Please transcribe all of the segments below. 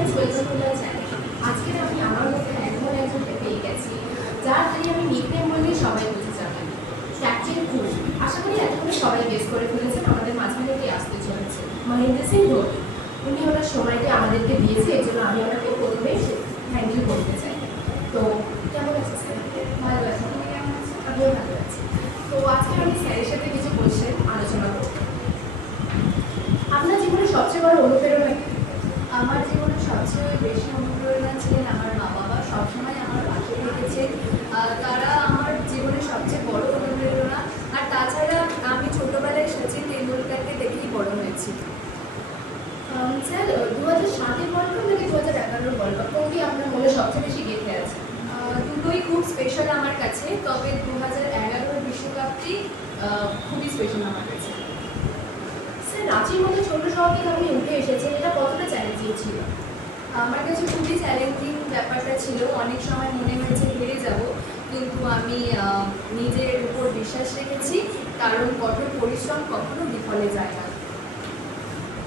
Friends, welcome to my channel. আজকে আমি আমার মধ্যে এমন একজনকে পেয়ে গেছি যার খালি আমি নিকনেম বললেই সবাই বুঝে যাবেন, ক্যাপ্টেন কুল। আশা করি এতক্ষণে সবাই গেস করে ফেলেছেন আমাদের মাঝখানে কে আসতে চলেছে। মহেন্দ্র সিং ধোনি। উনি ওনার সময়টা আমাদেরকে দিয়েছে, এই জন্য আমি ওনাকে প্রথমেই থ্যাংক ইউ বলতে চাই। তো কেমন আছে স্যার? ভালো আছে। আপনি কেমন আছেন? আমিও ভালো আছি। তো আজকে আমি স্যারের সাথে কিছু কোয়েশ্চেন আলোচনা করব। আপনার জীবনে সবচেয়ে বড় অনুপ্রেরণা কি? আমার জীবনে সবচেয়ে বেশি অনুপ্রেরণা ছিলেন আমার মা বাবা। সবসময় আমার পাশে থেকেছে, তারা আমার জীবনে সবচেয়ে বড় অনুপ্রেরণা। আর তাছাড়া আমি ছোটোবেলায় সচিন তেন্ডুলকারকে দেখেই বড় হয়েছি। স্যার, 2007-এর ওয়ার্ল্ড কাপ নাকি 2011-এর ওয়ার্ল্ড কাপ, কোনটি আপনার মনে সবচেয়ে বেশি গেঁথে আছে? দুটোই খুব স্পেশাল আমার কাছে, তবে 2011-এর বিশ্বকাপটি খুবই স্পেশাল আমার কাছে। স্যার, রাঁচির মতো ছোট শহর থেকে আপনি উঠে এসেছেন, এটা কতটা চ্যালেঞ্জিং ছিল? আমার কাছে খুবই চ্যালেঞ্জিং ব্যাপারটা ছিল। অনেক সময় মনে হয়েছে হেরে যাব, কিন্তু আমি নিজের উপর বিশ্বাস রেখেছি, কারণ কঠোর পরিশ্রম কখনো বিফলে যায় না।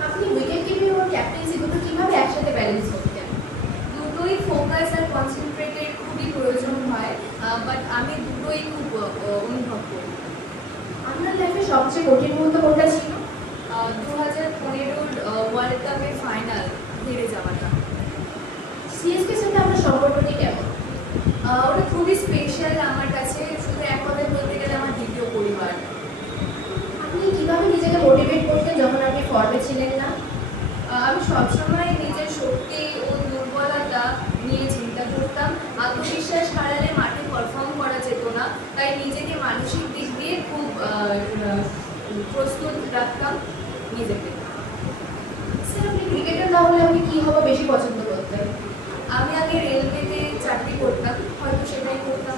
আপনি উইকেট কিপিং ও ক্যাপ্টেন্সি দুটো কীভাবে একসাথে ব্যালেন্স করতেন? দুটোই ফোকাস আর কনসেন্ট্রেটের খুবই প্রয়োজন হয়, বাট আমি দুটোই খুব অনুভব করি। আপনার লাইফে সবচেয়ে কঠিন মুহূর্ত কোনটা ছিল? 2015-র ওয়ার্ল্ড কাপের ফাইনাল হেরে যাওয়াটা। সিএসকের সাথে আপনার সম্পর্কটি কেমন? ওটা খুবই স্পেশাল আমার কাছে। শুধু এক কথায় বলতে গেলে আমার দ্বিতীয় পরিবার। আপনি কীভাবে নিজেকে মোটিভেট করতেন যখন আপনি ফর্মে ছিলেন না? আমি সবসময় নিজের শক্তি ও দুর্বলতা নিয়ে চিন্তা করতাম। আত্মবিশ্বাস হারালে মাঠে পারফর্ম করা যেত না, তাই নিজেকে মানসিক দিক দিয়ে খুব প্রস্তুত রাখতাম নিজেকে। স্যার, আপনি ক্রিকেটার না হলে আপনি কী হওয়া বেশি পছন্দ করতেন? আমি আগে রেলওয়েতে চাকরি করতাম, হয়তো সেটাই করতাম।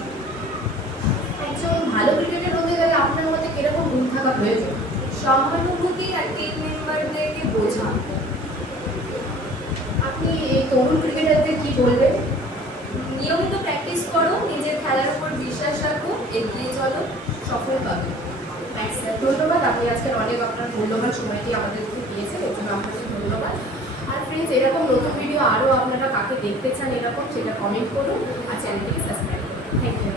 একজন ভালো ক্রিকেটার হতে গেলে আপনার মতে কিরকম গুণ থাকা প্রয়োজন? সহানুভূতি আর টিম মেম্বারদেরকে বোঝা। আপনি এই তরুণ ক্রিকেটারদের কি বলবেন? নিয়মিত প্র্যাকটিস করো, নিজের খেলার উপর বিশ্বাস রাখো, এগিয়ে চলো, সফল পাবে। থ্যাংকস স্যার, ধন্যবাদ। আপনি আজকে অনেক আপনার মূল্যবান সময়টি আমাদেরকে দিয়েছেন, এর জন্য আপনাকে ধন্যবাদ। আর ফ্রেন্ডস, এরকম নতুন ভিডিও আরও আপনারা কাকে দেখতে চান এরকম, সেটা কমেন্ট করুন আর চ্যানেলটিকে সাবস্ক্রাইব করুন। Thank you.